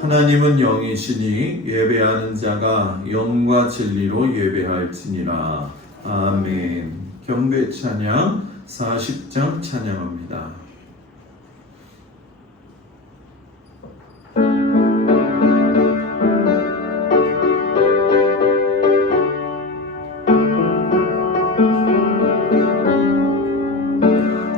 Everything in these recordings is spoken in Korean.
하나님은 영이시니 예배하는 자가 영과 진리로 예배할지니라. 아멘. 경배 찬양 40장 찬양합니다.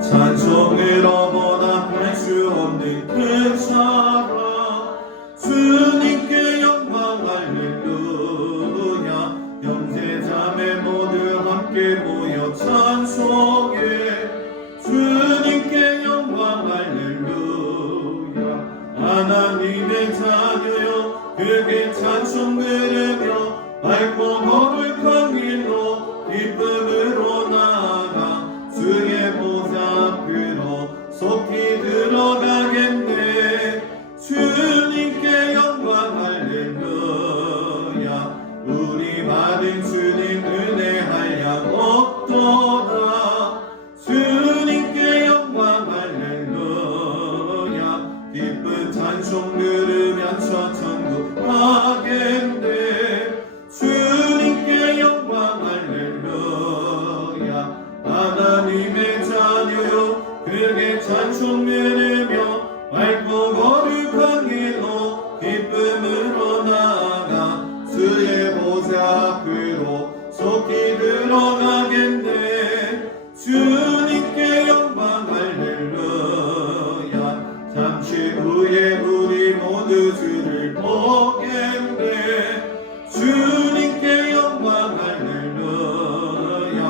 찬송으로 보답할 수 없는 큰 사랑, 주님께 영광 할렐루야. 형제자매 모두 함께 모여 찬송해. 주님께 영광 할렐루야. 하나님의 자녀여 그에게 찬송 들으며 밝고 거룩한 길로 기쁨으로 나아가 주의 보좌 앞으로 속히 들어가겠네. 주님께 영광 할렐루야. 우리 받은 주님 은혜 한량 없도다. 주님께 영광 할렐루야. 기쁜 찬송 들으면서 천국 가겠네. 주님께 영광 할렐루야. 하나님의 자녀여 그에게 찬송 들으며 밝고 거룩한 길로 기쁨으로 나아가 주의 보좌 앞으로 속히 들어가겠네. 주님께 영광 할렐루야. 잠시 후에 우리 모두 주를 보겠네. 주님께 영광 할렐루야.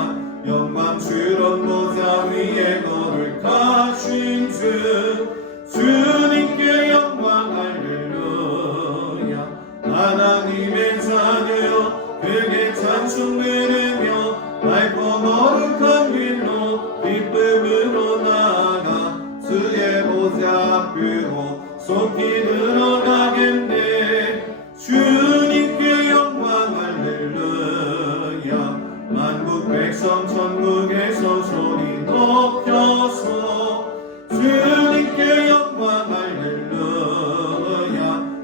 영광스러운 보좌 위에 거룩하신 주, 주님께 영광 할렐루야. 하나님의 자녀여 그에게 찬송 들으며 밝고 거룩한 길로 기쁨으로 나아가 주의 보좌 앞으로 속히 들어가겠네. 주님께 영광 할렐루야. 만국 백성 천국에서 소리 높여서 주님께 영광 할렐루야.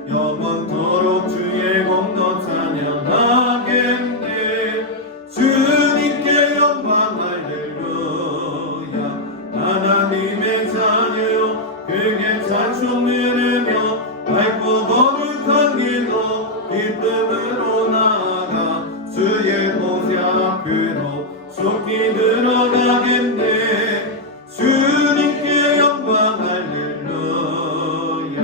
영원토록 주의 공도 찬양하겠네. 주님께 영광 할렐루야. 하나님의 자녀여 그에게 찬송 들으며 밝고 거룩한 길로 기쁨으로 나아가 주의 보좌 앞으로 속히 들어가겠네. 주님께 영광 할렐루야.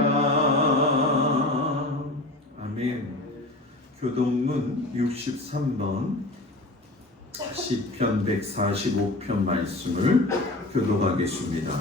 아멘. 교동문 63번 시편 145편 말씀을 교독하겠습니다.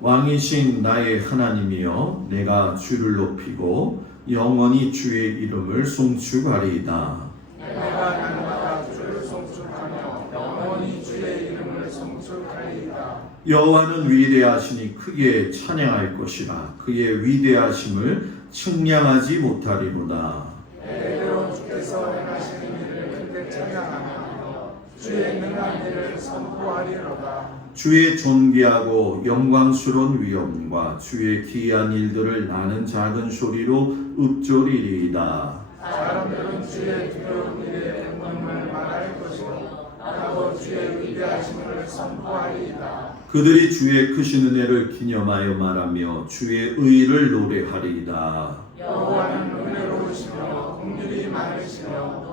왕이신 나의 하나님이여 내가 주를 높이고 영원히 주의 이름을 송축하리이다. 내가 날마다 주를 송축하며 영원히 주의 이름을 송축하리이다. 여호와는 위대하시니 크게 찬양할 것이라. 그의 위대하심을 측량하지 못하리로다. 대대로 주께서 행하시는 일을 크게 찬양하며 주의 능한 일을 선포하리로다. 주의 존귀하고 영광스러운 위엄과 주의 기이한 일들을 나는 작은 소리로 읊조리리이다. 사람들은 주의 두려운 일의 행동을 말할 것이고 나도 주의 위대하심을 선포하리이다. 그들이 주의 크신 은혜를 기념하여 말하며 주의 의를 노래하리이다. 여호와는 은혜로우시며 긍휼이 많으시며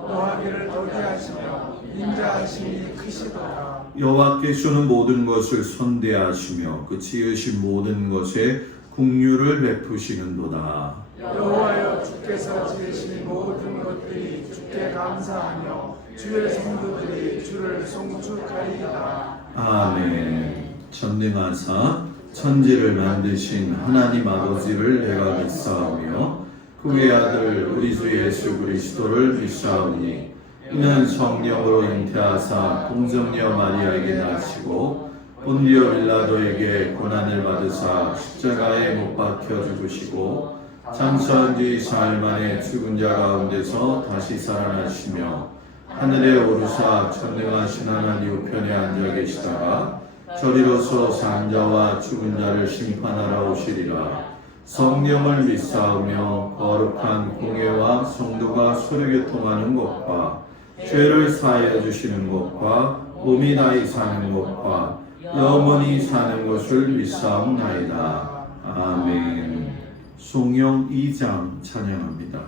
노하기를 더디하시며 인자하심이 크시도다. 여호와께서는 모든 것을 선대하시며 그 지으신 모든 것에 긍휼을 베푸시는도다. 여호와여 주께서 지으신 모든 것들이 주께 감사하며 주의 성도들이 주를 송축하리이다. 아멘. 전능하사 천지를 만드신 하나님 아버지를 내가 믿사오며 그의 아들 우리 주 예수 그리스도를 믿사오니 이는 성령으로 잉태하사 동정녀 마리아에게 나시고 본디오 빌라도에게 고난을 받으사 십자가에 못 박혀 죽으시고 장사한 뒤 사흘 만에 죽은 자 가운데서 다시 살아나시며 하늘에 오르사 전능하신 하나님 우편에 앉아 계시다가 저리로서 산자와 죽은 자를 심판하러 오시리라. 성령을 믿사오며 거룩한 공회와 성도가 서로교통하는 것과 죄를 사하여 주시는 것과 몸이 나이 사는 것과 영원히 사는 것을 믿사옵나이다. 아멘. 송영 2장 찬양합니다.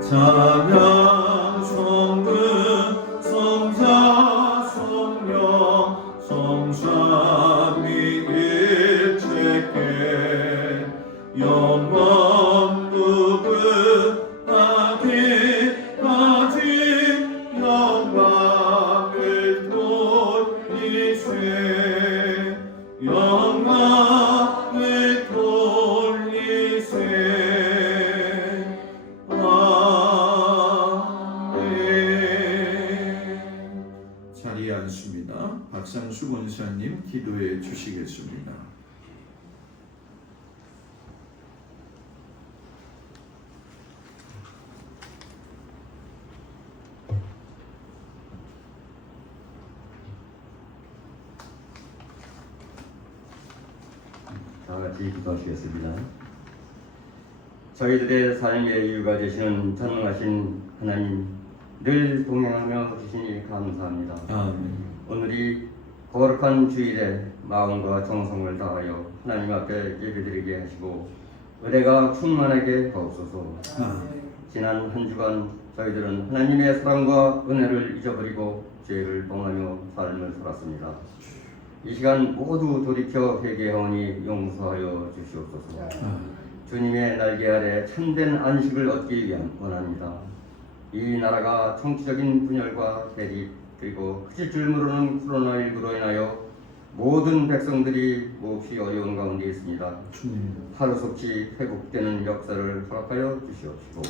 찬양 성금 성자 성령 성삼위 일체께 영원 무궁하기까지 영광을 돌리세 영광을 돌리세 아멘. 자리에 앉습니다. 박상수 권사님 기도해 주시겠습니다. 다 같이 기도하시겠습니다. 저희들의 삶의 이유가 되시는 전능하신 하나님, 늘 동행하며 주시니 감사합니다. 아멘. 오늘이 거룩한 주일에 마음과 정성을 다하여 하나님 앞에 예배드리게 하시고 은혜가 충만하게 하옵소서. 지난 한 주간 저희들은 하나님의 사랑과 은혜를 잊어버리고 죄를 범하며 삶을 살았습니다. 이 시간 모두 돌이켜 회개하오니 용서하여 주시옵소서. 주님의 날개 아래 참된 안식을 얻기 위한 원합니다. 이 나라가 정치적인 분열과 대립 그리고 그칠 줄 모르는 코로나19로 인하여 모든 백성들이 몹시 어려운 가운데 있습니다. 하루속히 회복되는 역사를 허락하여 주시옵시고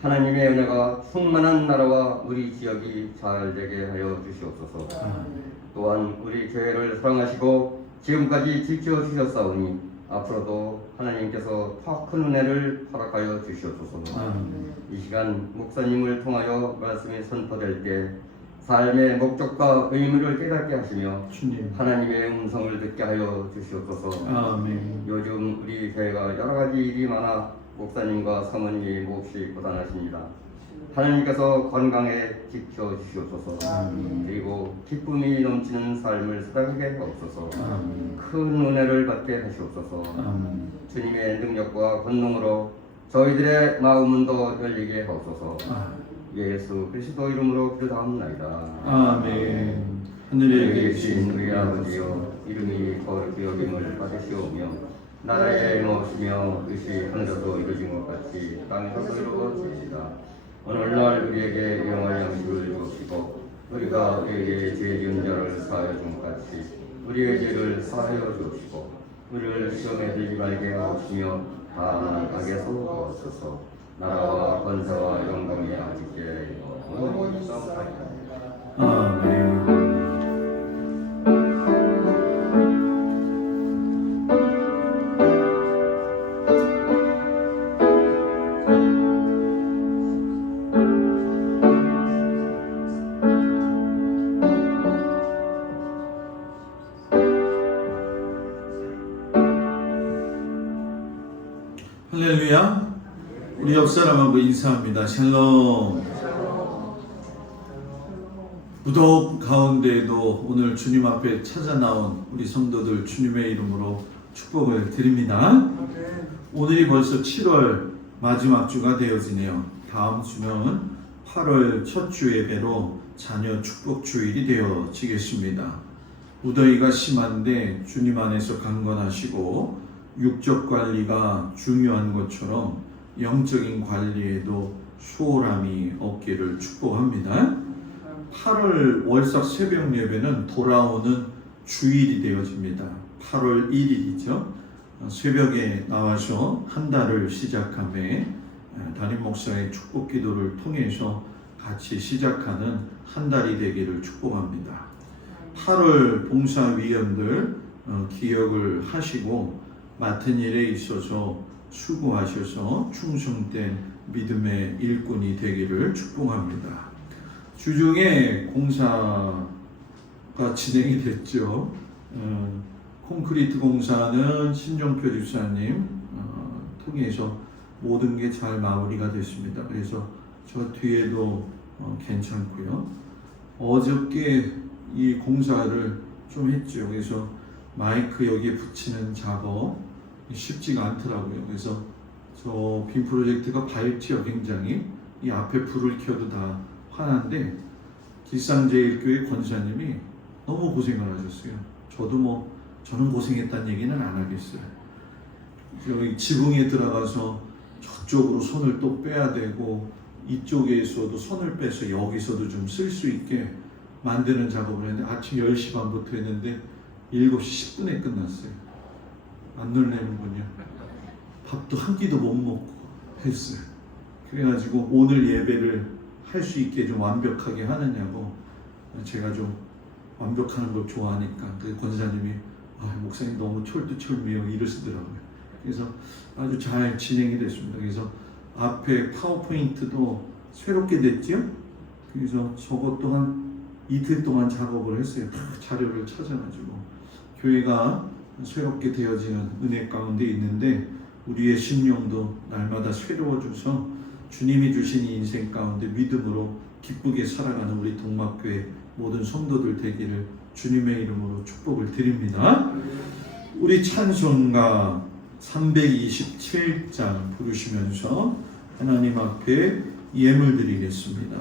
하나님의 은혜가 충만한 나라와 우리 지역이 잘 되게 하여 주시옵소서. 또한 우리 교회를 사랑하시고 지금까지 지켜주셨사오니 앞으로도 하나님께서 더 큰 은혜를 허락하여 주시옵소서. 이 시간 목사님을 통하여 말씀이 선포될 때 삶의 목적과 의무를 깨닫게 하시며 하나님의 음성을 듣게 하여 주시옵소서. 아멘. 요즘 우리 교회가 여러 가지 일이 많아 목사님과 사모님이 몹시 고단하십니다. 하나님께서 건강에 지켜주시옵소서. 그리고 기쁨이 넘치는 삶을 살아가게 하옵소서. 큰 은혜를 받게 하시옵소서. 주님의 능력과 권능으로 저희들의 마음은 더 열리게 하옵소서. 예수 그리스도 이름으로 기도하옵나이다. 아멘. 하늘에 계신 계신 우리 아버지여, 이름이 거룩히 여김을 받으시오며 나라의 임하시며 뜻이 하늘에서 이루어진 것 같이 땅에서도 이루어지리이다. 오늘날 우리에게 영원한 양식을 주옵시고 우리가 우리에게 죄 지은 자를 사하여 준 것 같이 우리의 죄를 사하여 주옵시고 우리를 시험에 들지 말게 하옵시며 다만 악에서 구하소서. 나라와 권세와 영광이 아버지께 영원히 있사옵나이다. 아멘. 할렐루야. 우리 옆 사람하고 인사합니다. 샬롬. 무더운 가운데에도 오늘 주님 앞에 찾아 나온 우리 성도들 주님의 이름으로 축복을 드립니다. 오늘이 벌써 7월 마지막 주가 되어지네요. 다음 주는 8월 첫 주 예배로 자녀 축복 주일이 되어지겠습니다. 무더위가 심한데 주님 안에서 강건하시고 육적 관리가 중요한 것처럼 영적인 관리에도 수월함이 없기를 축복합니다. 8월 월삭 새벽 예배는 돌아오는 주일이 되어집니다. 8월 1일이죠. 새벽에 나와서 한 달을 시작함에 담임 목사의 축복 기도를 통해서 같이 시작하는 한 달이 되기를 축복합니다. 8월 봉사위원들 기억을 하시고 맡은 일에 있어서 수고하셔서 충성된 믿음의 일꾼이 되기를 축복합니다. 주중에 공사가 진행이 됐죠. 콘크리트 공사는 신정표 집사님 통해서 모든 게 잘 마무리가 됐습니다. 그래서 저 뒤에도 괜찮고요. 어저께 이 공사를 좀 했죠. 그래서 마이크 여기에 붙이는 작업 쉽지가 않더라고요. 그래서 저 빔 프로젝트가 밝지요. 굉장히 이 앞에 불을 켜도 다 환한데 길상제일교회 권사님이 너무 고생을 하셨어요. 저는 고생했다는 얘기는 안 하겠어요. 여기 지붕에 들어가서 저쪽으로 손을 또 빼야 되고 이쪽에서도 손을 빼서 여기서도 좀 쓸 수 있게 만드는 작업을 했는데 아침 10시 반부터 했는데 7시 10분에 끝났어요. 안 놀래는군요. 밥도 한 끼도 못 먹고 했어요. 그래가지고 오늘 예배를 할 수 있게 좀 완벽하게 하느냐고, 제가 좀 완벽하는 걸 좋아하니까 그 권사님이 목사님 너무 철두철미하고 이러시더라고요. 그래서 아주 잘 진행이 됐습니다. 그래서 앞에 파워포인트도 새롭게 됐죠. 그래서 저것 또한 이틀 동안 작업을 했어요. 다 자료를 찾아가지고 교회가 새롭게 되어지는 은혜 가운데 있는데 우리의 심령도 날마다 새로워져서 주님이 주신 이 인생 가운데 믿음으로 기쁘게 살아가는 우리 동막교회 모든 성도들 되기를 주님의 이름으로 축복을 드립니다. 우리 찬송가 327장 부르시면서 하나님 앞에 예물 드리겠습니다.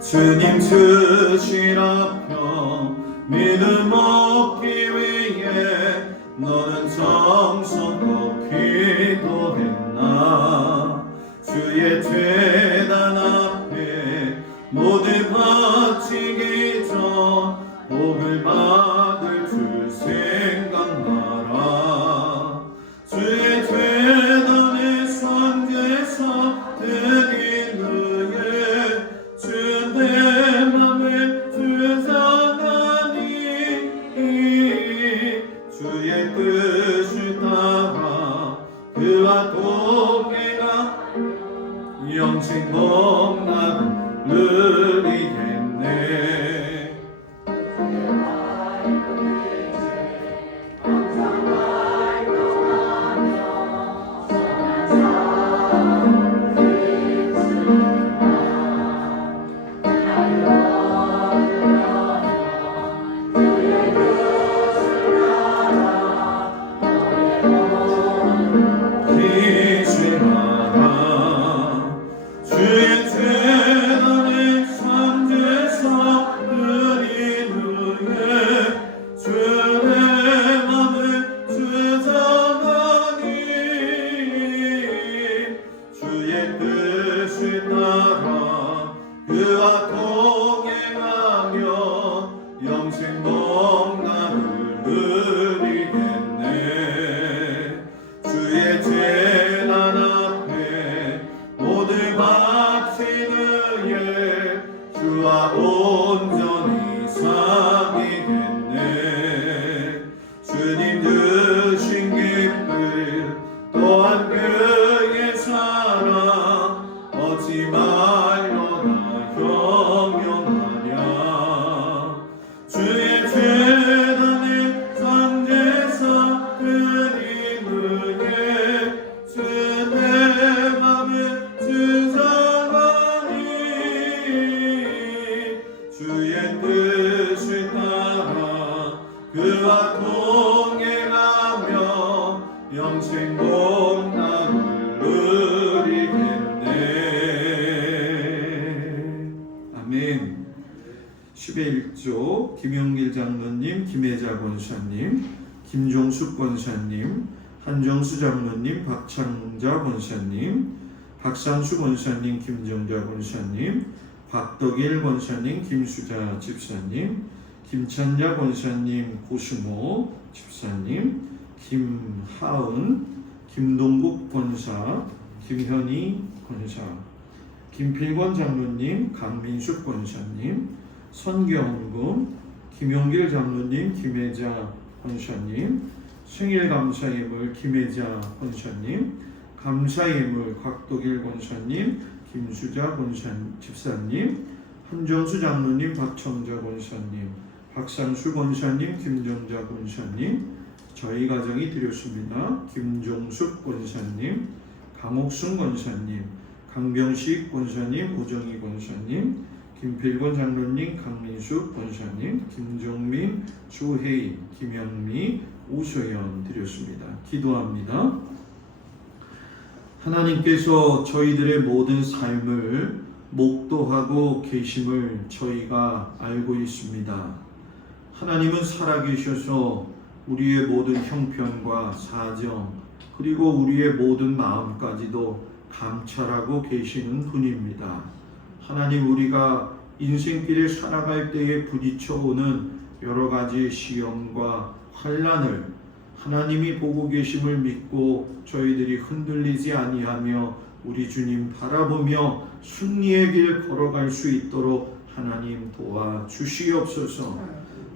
주님 주신 앞편 믿음 얻기 위해 너는 정성껏 기도했나. 주의 제단 앞에 모두 바치기 전 복을 받을 줄 생각나라. 주의 제단의 선제사 드린 후에 주 내 맘을 주장하니 주의 뜻을 따라 그와 동행하 영생 복락을 누리겠네. 그와 동행하며 영생 복락을 누리겠네. 주의 제단 앞에 모두 바치는 예 주와 온전히 사귀겠네. 주님 주신 기쁨 또한 그의 사랑 얻지 말로다 경영하랴. 주의 제단의 상제사 드린 후에 주 내 맘을 주장하니 주의 뜻을 따라 그와 동행하며 영생 복락을 누리겠네. 아멘. 11조 김영길 장로님, 김혜자 권사님, 김종숙 권사님, 한정수 장로님, 박창자 권사님, 박상수 권사님, 김정자 권사님, 박덕일 권사님, 김수자 집사님, 김찬자 권사님, 고수모 집사님, 김하은, 김동국 권사, 김현희 권사, 김필권 장로님, 강민숙 권사님, 선경금, 김용길 장로님, 김혜자 권사님, 생일 감사예물 김혜자 권사님, 감사예물 곽덕일 권사님, 김수자 집사님, 한정수 장로님, 박청자 권사님, 박상수 권사님, 김정자 권사님, 저희 가정이 드렸습니다. 김종숙 권사님, 강옥순 권사님, 강병식 권사님, 우정희 권사님, 김필권 장로님, 강민숙 권사님, 김종민, 조혜인, 김영미, 오소연 드렸습니다. 기도합니다. 하나님께서 저희들의 모든 삶을 목도하고 계심을 저희가 알고 있습니다. 하나님은 살아계셔서 우리의 모든 형편과 사정 그리고 우리의 모든 마음까지도 감찰하고 계시는 분입니다. 하나님, 우리가 인생길에 살아갈 때에 부딪혀오는 여러 가지 시험과 환난을 하나님이 보고 계심을 믿고 저희들이 흔들리지 아니하며 우리 주님 바라보며 승리의 길 걸어갈 수 있도록 하나님 도와주시옵소서.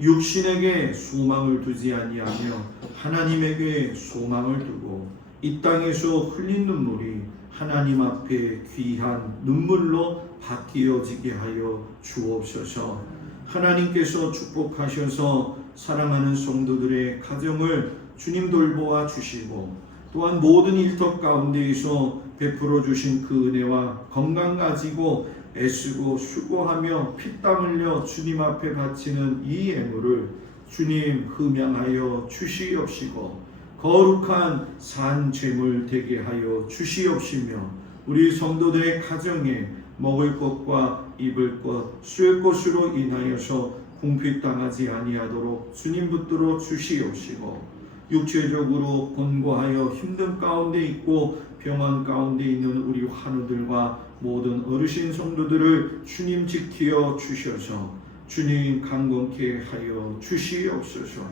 육신에게 소망을 두지 아니하며 하나님에게 소망을 두고 이 땅에서 흘린 눈물이 하나님 앞에 귀한 눈물로 바뀌어지게 하여 주옵소서. 하나님께서 축복하셔서 사랑하는 성도들의 가정을 주님 돌보아 주시고 또한 모든 일터 가운데에서 베풀어 주신 그 은혜와 건강 가지고 애쓰고 수고하며 피땀 흘려 주님 앞에 바치는 이 예물을 주님 흠양하여 주시옵시고 거룩한 산 제물 되게 하여 주시옵시며 우리 성도들의 가정에 먹을 것과 입을 것, 쓸 것으로 인하여서 궁핍당하지 아니하도록 주님 붙들어 주시옵시고 육체적으로 곤고하여 힘든 가운데 있고 병환 가운데 있는 우리 환우들과 모든 어르신 성도들을 주님 지키어 주셔서 주님 강건케 하여 주시옵소서.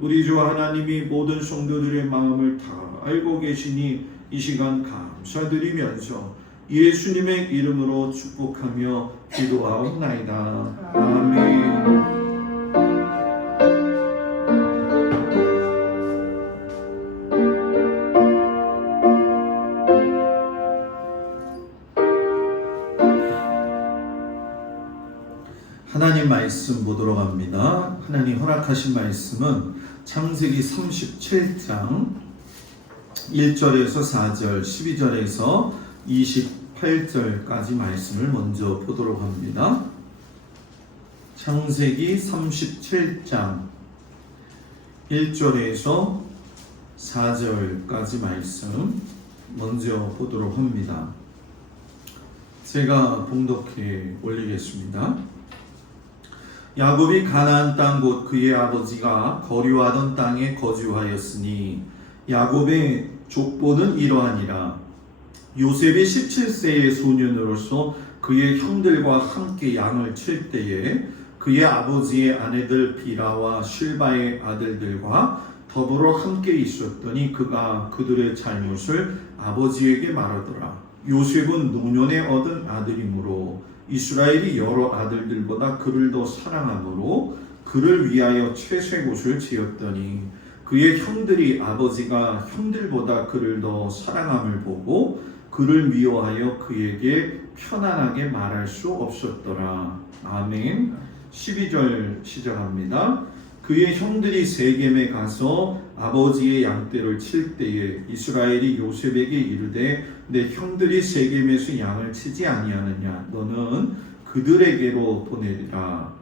우리 주 하나님이 모든 성도들의 마음을 다 알고 계시니 이 시간 감사드리면서 예수님의 이름으로 축복하며 기도하옵나이다. 아멘. 하나님 말씀 보도록 합니다. 하나님 허락하신 말씀은 창세기 37장 1절에서 4절, 12절에서 28절까지 말씀을 먼저 보도록 합니다. 창세기 37장 1절에서 4절까지 말씀 먼저 보도록 합니다. 제가 봉독해 올리겠습니다. 야곱이 가나안 땅 곧 그의 아버지가 거류하던 땅에 거주하였으니 야곱의 족보는 이러하니라. 요셉이 17세의 소년으로서 그의 형들과 함께 양을 칠 때에 그의 아버지의 아내들 비라와 실바의 아들들과 더불어 함께 있었더니 그가 그들의 잘못을 아버지에게 말하더라. 요셉은 노년에 얻은 아들이므로 이스라엘이 여러 아들들보다 그를 더 사랑하므로 그를 위하여 채색옷을 지었더니 그의 형들이 아버지가 형들보다 그를 더 사랑함을 보고 그를 미워하여 그에게 편안하게 말할 수 없었더라. 아멘. 12절 시작합니다. 그의 형들이 세겜에 가서 아버지의 양떼를 칠 때에 이스라엘이 요셉에게 이르되 내 형들이 세겜에서 양을 치지 아니하느냐 너는 그들에게로 보내리라.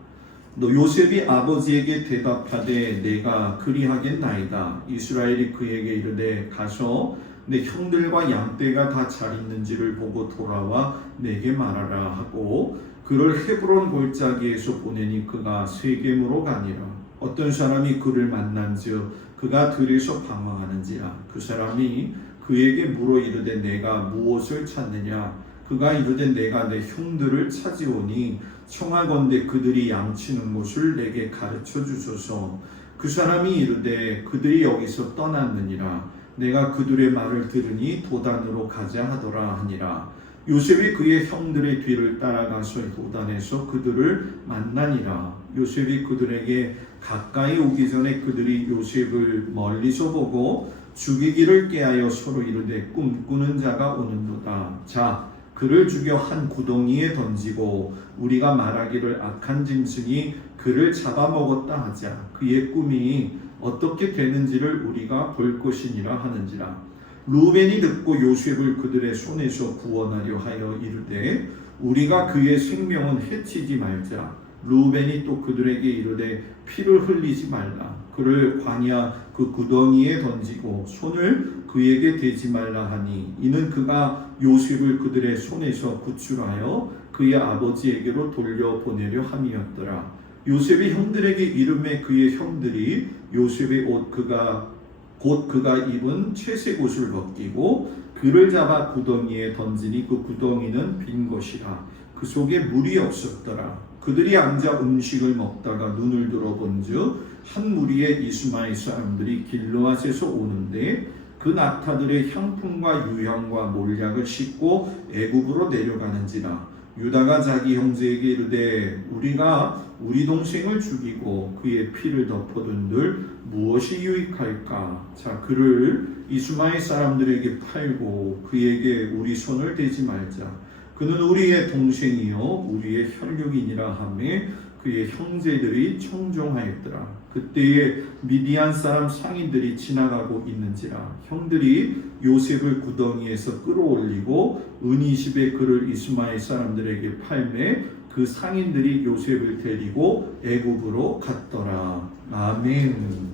너 요셉이 아버지에게 대답하되 내가 그리하겠나이다. 이스라엘이 그에게 이르되 가서 내 형들과 양떼가 다 잘 있는지를 보고 돌아와 내게 말하라 하고 그를 헤브론 골짜기에서 보내니 그가 세겜으로 가니라. 어떤 사람이 그를 만난즉 그가 들에서 방황하는지라. 그 사람이 그에게 물어 이르되 내가 무엇을 찾느냐. 그가 이르되 내가 내 형들을 찾으오니 청하건대 그들이 양치는 곳을 내게 가르쳐 주소서. 그 사람이 이르되 그들이 여기서 떠났느니라. 내가 그들의 말을 들으니 도단으로 가자 하더라 하니라. 요셉이 그의 형들의 뒤를 따라가서 도단에서 그들을 만나니라. 요셉이 그들에게 가까이 오기 전에 그들이 요셉을 멀리서 보고 죽이기를 꾀하여 서로 이르되 꿈꾸는 자가 오는도다. 자, 그를 죽여 한 구덩이에 던지고 우리가 말하기를 악한 짐승이 그를 잡아먹었다 하자. 그의 꿈이 어떻게 되는지를 우리가 볼 것이니라 하는지라. 루벤이 듣고 요셉을 그들의 손에서 구원하려 하여 이르되 우리가 그의 생명은 해치지 말자. 루벤이 또 그들에게 이르되 피를 흘리지 말라. 그를 광야 그 구덩이에 던지고 손을 그에게 대지 말라 하니 이는 그가 요셉을 그들의 손에서 구출하여 그의 아버지에게로 돌려보내려 함이었더라. 요셉이 형들에게 이르매 그의 형들이 요셉의 곧 그가 입은 채색 옷을 벗기고 그를 잡아 구덩이에 던지니 그 구덩이는 빈 것이라. 그 속에 물이 없었더라. 그들이 앉아 음식을 먹다가 눈을 들어본즉 한 무리의 이스마엘 사람들이 길르앗에서 오는데 그 낙타들의 향품과 유향과 몰약을 싣고 애굽으로 내려가는지라. 유다가 자기 형제에게 이르되 우리가 우리 동생을 죽이고 그의 피를 덮어둔들 무엇이 유익할까? 자, 그를 이스마엘 사람들에게 팔고 그에게 우리 손을 대지 말자. 그는 우리의 동생이요 우리의 혈육이니라 하매 그의 형제들이 청종하였더라. 그때에 미디안 사람 상인들이 지나가고 있는지라. 형들이 요셉을 구덩이에서 끌어올리고 은20에 그를 이스마엘 사람들에게 팔매 그 상인들이 요셉을 데리고 애굽으로 갔더라. 아멘.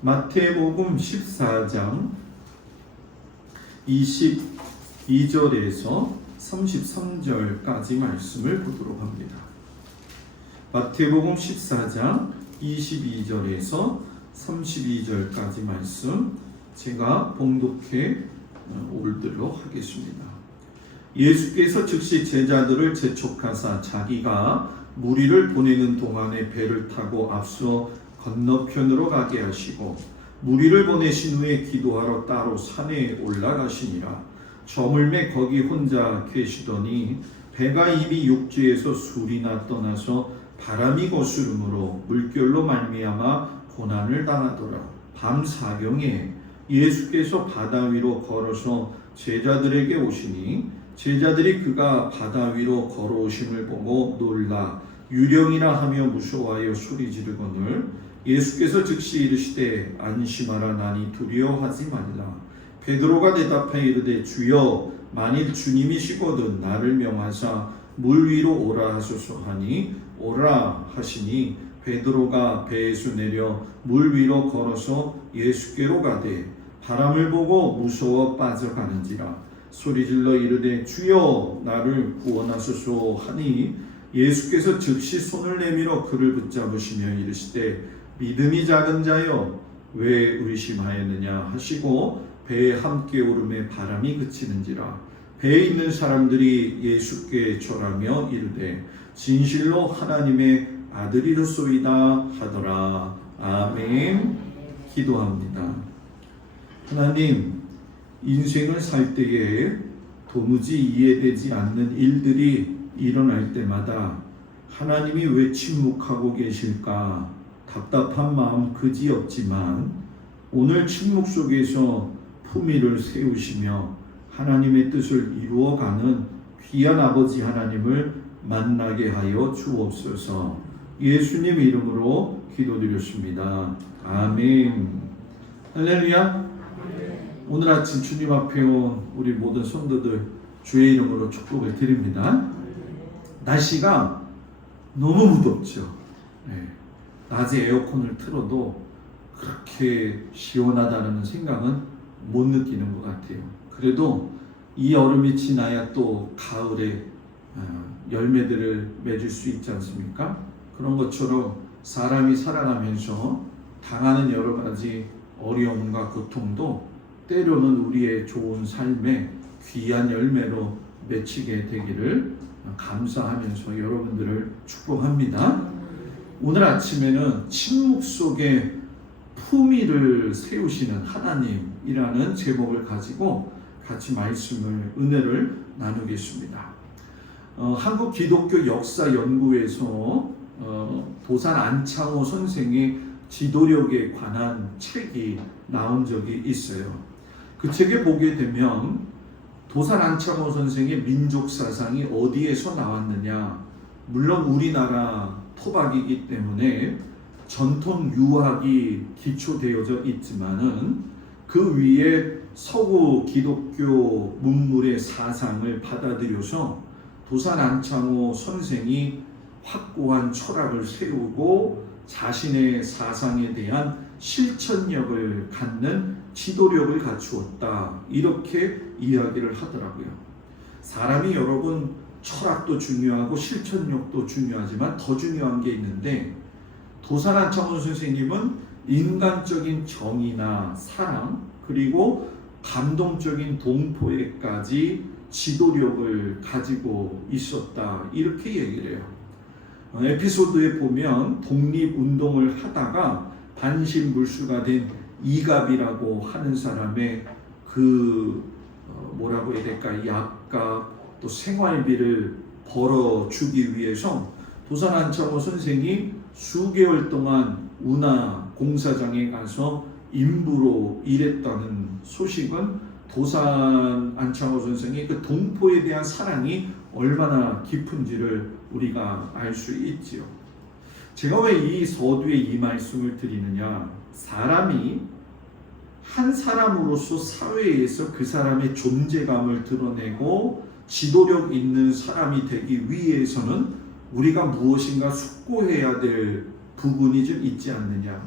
마태복음 14장 22절에서 33절까지 말씀을 보도록 합니다. 마태복음 14장 22절에서 32절까지 말씀 제가 봉독해 올리도록 하겠습니다. 예수께서 즉시 제자들을 재촉하사 자기가 무리를 보내는 동안에 배를 타고 앞서 건너편으로 가게 하시고 무리를 보내신 후에 기도하러 따로 산에 올라가시니라. 저물매 거기 혼자 계시더니 배가 이미 육지에서 술이나 떠나서 바람이 거스름으로 물결로 말미암아 고난을 당하더라. 밤 사경에 예수께서 바다 위로 걸어서 제자들에게 오시니 제자들이 그가 바다 위로 걸어오심을 보고 놀라 유령이라 하며 무서워하여 소리 지르거늘 예수께서 즉시 이르시되 안심하라 나니 두려워하지 말라. 베드로가 대답하여 이르되 주여 만일 주님이시거든 나를 명하사 물 위로 오라 하소서 하니 오라 하시니 베드로가 배에서 내려 물 위로 걸어서 예수께로 가되 바람을 보고 무서워 빠져가는지라. 소리질러 이르되 주여 나를 구원하소서 하니 예수께서 즉시 손을 내밀어 그를 붙잡으시며 이르시되 믿음이 작은 자여 왜 의심하였느냐 하시고 배에 함께 오름에 바람이 그치는지라. 배에 있는 사람들이 예수께 절하며 이르되 진실로 하나님의 아들이로소이다 하더라. 아멘. 기도합니다. 하나님, 인생을 살 때에 도무지 이해되지 않는 일들이 일어날 때마다 하나님이 왜 침묵하고 계실까 답답한 마음 그지없지만 오늘 침묵 속에서 품위를 세우시며 하나님의 뜻을 이루어가는 귀한 아버지 하나님을 만나게 하여 주옵소서. 예수님 이름으로 기도드렸습니다. 아멘. 할렐루야. 오늘 아침 주님 앞에 온 우리 모든 성도들 주의 이름으로 축복을 드립니다. 날씨가 너무 무덥죠. 네. 낮에 에어컨을 틀어도 그렇게 시원하다는 생각은 못 느끼는 것 같아요. 그래도 이 여름이 지나야 또 가을에 열매들을 맺을 수 있지 않습니까? 그런 것처럼 사람이 살아가면서 당하는 여러 가지 어려움과 고통도 때로는 우리의 좋은 삶에 귀한 열매로 맺히게 되기를 감사하면서 여러분들을 축복합니다. 오늘 아침에는 침묵 속에 품위를 세우시는 하나님이라는 제목을 가지고 같이 말씀을, 은혜를 나누겠습니다. 한국 기독교 역사 연구에서 도산 안창호 선생의 지도력에 관한 책이 나온 적이 있어요. 그 책에 보게 되면 도산 안창호 선생의 민족 사상이 어디에서 나왔느냐, 물론 우리나라 토박이기 때문에 전통 유학이 기초되어져 있지만은 그 위에 서구 기독교 문물의 사상을 받아들여서 도산 안창호 선생이 확고한 철학을 세우고 자신의 사상에 대한 실천력을 갖는 지도력을 갖추었다, 이렇게 이야기를 하더라고요. 사람이 여러분 철학도 중요하고 실천력도 중요하지만 더 중요한 게 있는데, 도산 안창호 선생님은 인간적인 정의나 사랑, 그리고 감동적인 동포에까지 지도력을 가지고 있었다, 이렇게 얘기를 해요. 에피소드에 보면 독립운동을 하다가 반신불수가 된 이갑이라고 하는 사람의 뭐라고 해야 될까, 약값 또 생활비를 벌어주기 위해서 도산 안창호 선생이 수개월 동안 운하 공사장에 가서 인부로 일했다는 소식은 도산 안창호 선생의 그 동포에 대한 사랑이 얼마나 깊은지를 우리가 알 수 있지요. 제가 왜 이 서두에 이 말씀을 드리느냐, 사람이 한 사람으로서 사회에서 그 사람의 존재감을 드러내고 지도력 있는 사람이 되기 위해서는 우리가 무엇인가 숙고해야 될 부분이 좀 있지 않느냐.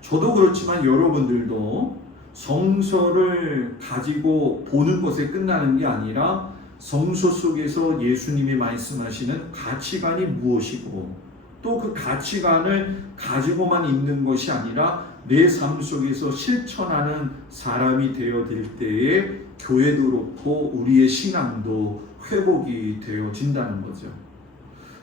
저도 그렇지만 여러분들도 성서를 가지고 보는 것에 끝나는 게 아니라 성서 속에서 예수님이 말씀하시는 가치관이 무엇이고, 또 그 가치관을 가지고만 있는 것이 아니라 내 삶 속에서 실천하는 사람이 되어질 때에 교회도 그렇고 우리의 신앙도 회복이 되어진다는 거죠.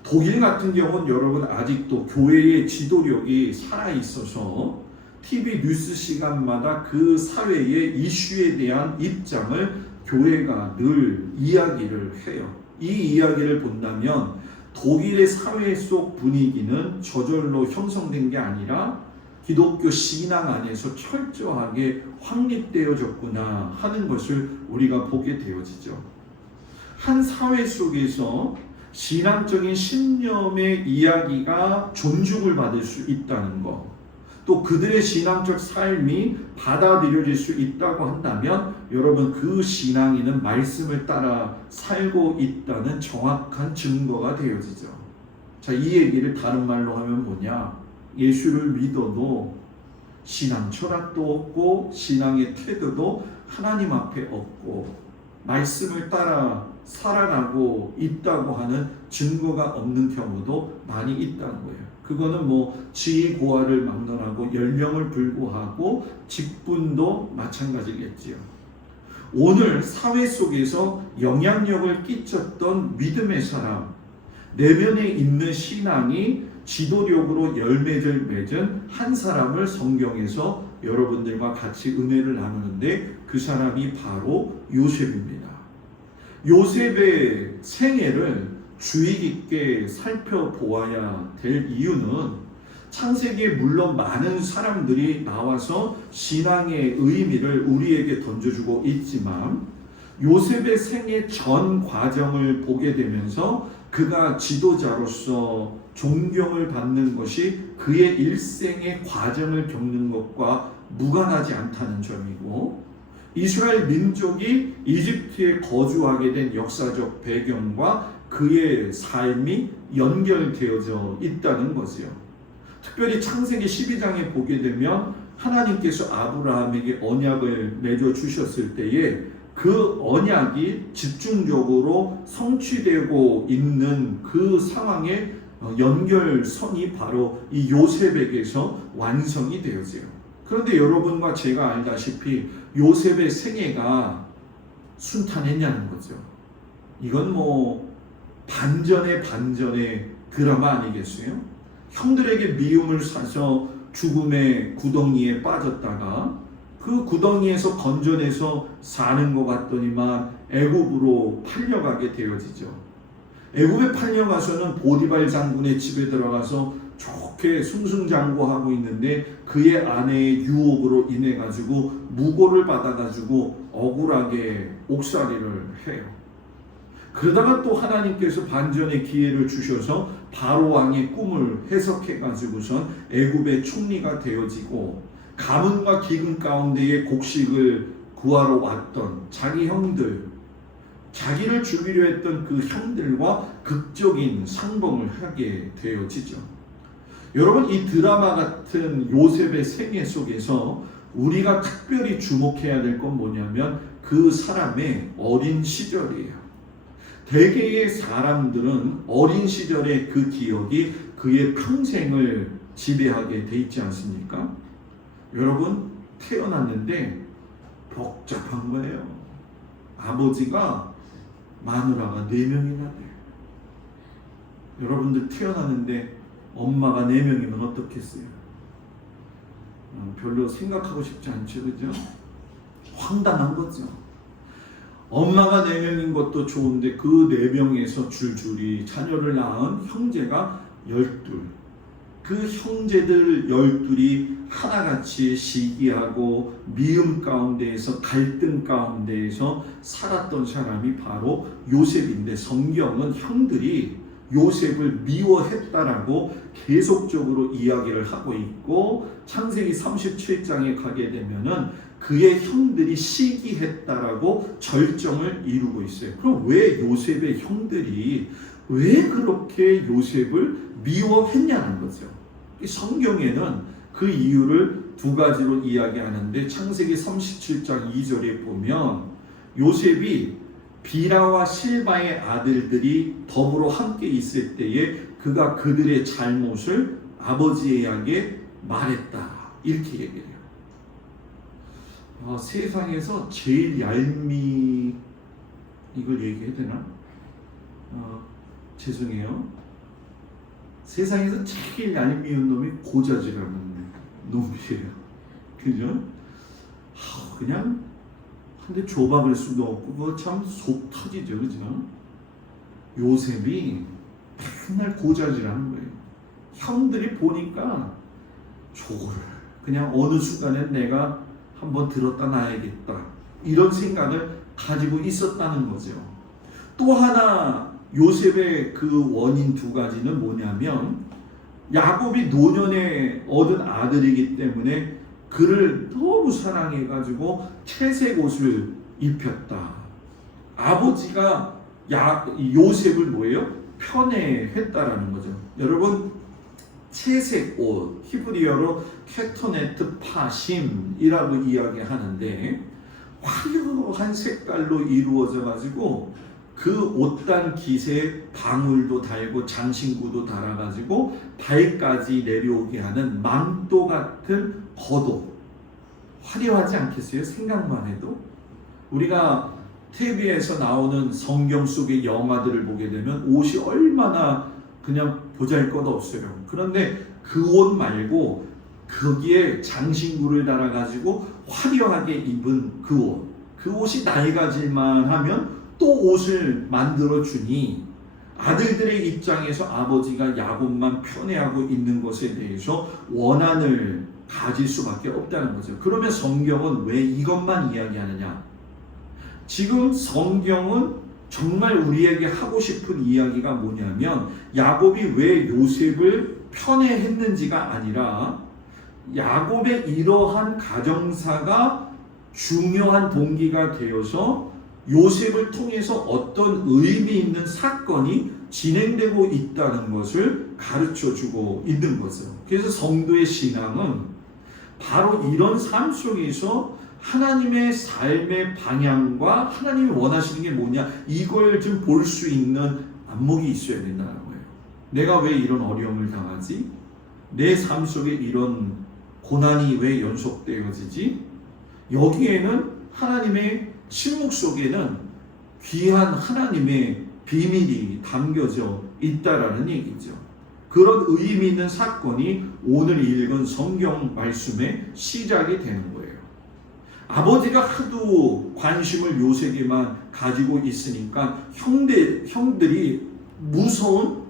독일 같은 경우는 여러분 아직도 교회의 지도력이 살아있어서 TV 뉴스 시간마다 그 사회의 이슈에 대한 입장을 교회가 늘 이야기를 해요. 이 이야기를 본다면 독일의 사회 속 분위기는 저절로 형성된 게 아니라 기독교 신앙 안에서 철저하게 확립되어졌구나 하는 것을 우리가 보게 되어지죠. 한 사회 속에서 신앙적인 신념의 이야기가 존중을 받을 수 있다는 것, 또 그들의 신앙적 삶이 받아들여질 수 있다고 한다면 여러분 그 신앙인은 말씀을 따라 살고 있다는 정확한 증거가 되어지죠. 자, 이 얘기를 다른 말로 하면 뭐냐? 예수를 믿어도 신앙 철학도 없고 신앙의 태도도 하나님 앞에 없고 말씀을 따라 살아가고 있다고 하는 증거가 없는 경우도 많이 있다는 거예요. 그거는 지위 고하를 막론하고 연령을 불구하고 직분도 마찬가지겠지요. 오늘 사회 속에서 영향력을 끼쳤던 믿음의 사람, 내면에 있는 신앙이 지도력으로 열매를 맺은 한 사람을 성경에서 여러분들과 같이 은혜를 나누는데, 그 사람이 바로 요셉입니다. 요셉의 생애를 주의 깊게 살펴보아야 될 이유는 창세기에 물론 많은 사람들이 나와서 신앙의 의미를 우리에게 던져주고 있지만 요셉의 생애 전 과정을 보게 되면서 그가 지도자로서 존경을 받는 것이 그의 일생의 과정을 겪는 것과 무관하지 않다는 점이고, 이스라엘 민족이 이집트에 거주하게 된 역사적 배경과 그의 삶이 연결되어져 있다는 거지요. 특별히 창세기 12장에 보게 되면 하나님께서 아브라함에게 언약을 맺어주셨을 때에 그 언약이 집중적으로 성취되고 있는 그 상황의 연결선이 바로 이 요셉에게서 완성이 되어져요. 그런데 여러분과 제가 알다시피 요셉의 생애가 순탄했냐는 거죠. 이건 뭐 반전의 드라마 아니겠어요? 형들에게 미움을 사서 죽음의 구덩이에 빠졌다가 그 구덩이에서 건져내서 사는 것 같더니만 애굽으로 팔려가게 되어지죠. 애굽에 팔려가서는 보디발 장군의 집에 들어가서 좋게 승승장구하고 있는데 그의 아내의 유혹으로 인해 가지고 무고를 받아 가지고 억울하게 옥살이를 해요. 그러다가 또 하나님께서 반전의 기회를 주셔서 바로 왕의 꿈을 해석해 가지고선 애굽의 총리가 되어지고 가문과 기근 가운데에 곡식을 구하러 왔던 자기 형들, 자기를 죽이려 했던 그 형들과 극적인 상봉을 하게 되어지죠. 여러분, 이 드라마 같은 요셉의 생애 속에서 우리가 특별히 주목해야 될 건 뭐냐면 그 사람의 어린 시절이에요. 대개의 사람들은 어린 시절의 그 기억이 그의 평생을 지배하게 돼 있지 않습니까? 여러분, 태어났는데 복잡한 거예요. 아버지가 마누라가 4명이나 돼요. 여러분들 태어났는데 엄마가 4명이면 어떻겠어요? 별로 생각하고 싶지 않죠, 그죠? 황당한 거죠. 엄마가 4명인 것도 좋은데 그 4명에서 줄줄이 자녀를 낳은 형제가 12. 그 형제들 12이 하나같이 시기하고 미움 가운데에서 갈등 가운데에서 살았던 사람이 바로 요셉인데 성경은 형들이 요셉을 미워했다라고 계속적으로 이야기를 하고 있고 창세기 37장에 가게 되면은 그의 형들이 시기했다라고 절정을 이루고 있어요. 그럼 왜 요셉의 형들이 왜 그렇게 요셉을 미워했냐는 거죠. 성경에는 그 이유를 2가지로 이야기하는데 창세기 37장 2절에 보면 요셉이 비라와 실바의 아들들이 더불어 함께 있을 때에 그가 그들의 잘못을 아버지에게 말했다. 이렇게 얘기해요. 세상에서 제일 얄미 이걸 얘기해야 되나? 죄송해요. 세상에서 제일 얄미운 놈이 고자질하는 놈이에요. 그죠? 그냥 한 대 줘박을 수도 없고 그거 참 속 터지죠. 그죠? 요셉이 맨날 고자질하는 거예요. 형들이 보니까 저거를 그냥 어느 순간에 내가 한번 들었다 놔야겠다 이런 생각을 가지고 있었다는 거죠. 또 하나 요셉의 그 원인 2가지는 뭐냐면 야곱이 노년에 얻은 아들이기 때문에 그를 너무 사랑해가지고 채색 옷을 입혔다. 아버지가 요셉을 뭐예요? 편애했다라는 거죠. 여러분, 채색 옷, 히브리어로 케토네트 파심이라고 이야기하는데 화려한 색깔로 이루어져 가지고 그 옷단 깃에 방울도 달고 장신구도 달아가지고 발까지 내려오게 하는 망토 같은 겉옷. 화려하지 않겠어요? 생각만 해도. 우리가 TV에서 나오는 성경 속의 영화들을 보게 되면 옷이 얼마나 그냥 보잘것없어요. 그런데 그 옷 말고 거기에 장신구를 달아가지고 화려하게 입은 그 옷. 그 옷이 낡아질만 하면 또 옷을 만들어 주니 아들들의 입장에서 아버지가 야곱만 편애하고 있는 것에 대해서 원한을 가질 수밖에 없다는 거죠. 그러면 성경은 왜 이것만 이야기하느냐? 지금 성경은 정말 우리에게 하고 싶은 이야기가 뭐냐면 야곱이 왜 요셉을 편애했는지가 아니라 야곱의 이러한 가정사가 중요한 동기가 되어서 요셉을 통해서 어떤 의미 있는 사건이 진행되고 있다는 것을 가르쳐 주고 있는 거죠. 그래서 성도의 신앙은 바로 이런 삶 속에서 하나님의 삶의 방향과 하나님이 원하시는 게 뭐냐 이걸 좀 볼 수 있는 안목이 있어야 된다는 거예요. 내가 왜 이런 어려움을 당하지? 내 삶 속에 이런 고난이 왜 연속되어지지? 여기에는 하나님의 침묵 속에는 귀한 하나님의 비밀이 담겨져 있다라는 얘기죠. 그런 의미 있는 사건이 오늘 읽은 성경 말씀의 시작이 되는 거예요. 아버지가 하도 관심을 요셉에게만 가지고 있으니까 형들이 무서운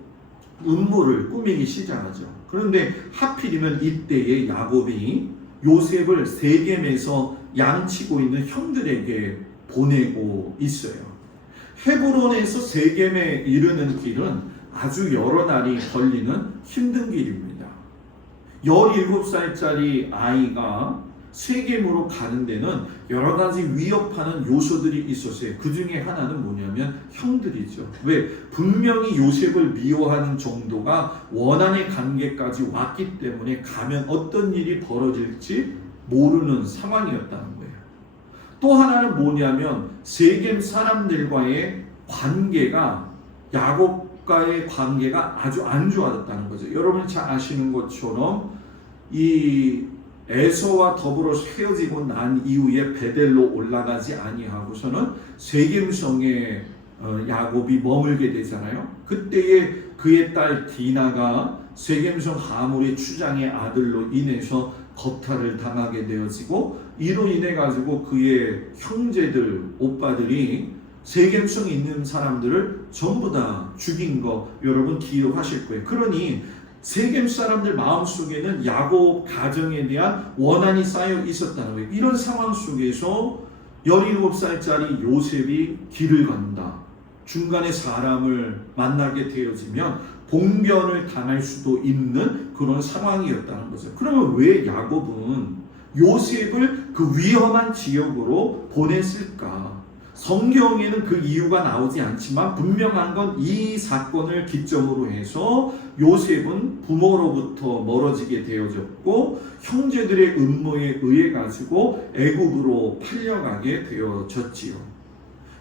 음모를 꾸미기 시작하죠. 그런데 하필이면 이때에 야곱이 요셉을 세겜에서 양치고 있는 형들에게 보내고 있어요. 헤브론에서 세겜에 이르는 길은 아주 여러 날이 걸리는 힘든 길입니다. 17살짜리 아이가 세겜으로 가는 데는 여러 가지 위협하는 요소들이 있었어요. 그 중에 하나는 뭐냐면 형들이죠. 왜? 분명히 요셉을 미워하는 정도가 원한의 관계까지 왔기 때문에 가면 어떤 일이 벌어질지 모르는 상황이었다는 거예요. 또 하나는 뭐냐면 세겜 사람들과의 관계가 야곱과의 관계가 아주 안 좋아졌다는 거죠. 여러분이 잘 아시는 것처럼 이 에서와 더불어 헤어지고 난 이후에 베델로 올라가지 아니하고서는 세겜성에 야곱이 머물게 되잖아요. 그때에 그의 딸 디나가 세겜성 하물의 추장의 아들로 인해서 거탈을 당하게 되어지고, 이로 인해 가지고 그의 형제들, 오빠들이 세겜성에 있는 사람들을 전부 다 죽인 거 여러분 기억하실 거예요. 그러니 세겜 사람들 마음속에는 야곱 가정에 대한 원한이 쌓여 있었다는 거예요. 이런 상황 속에서 17살짜리 요셉이 길을 간다. 중간에 사람을 만나게 되어지면 봉변을 당할 수도 있는 그런 상황이었다는 거죠. 그러면 왜 야곱은 요셉을 그 위험한 지역으로 보냈을까? 성경에는 그 이유가 나오지 않지만 분명한 건 이 사건을 기점으로 해서 요셉은 부모로부터 멀어지게 되어졌고 형제들의 음모에 의해 가지고 애굽으로 팔려가게 되어졌지요.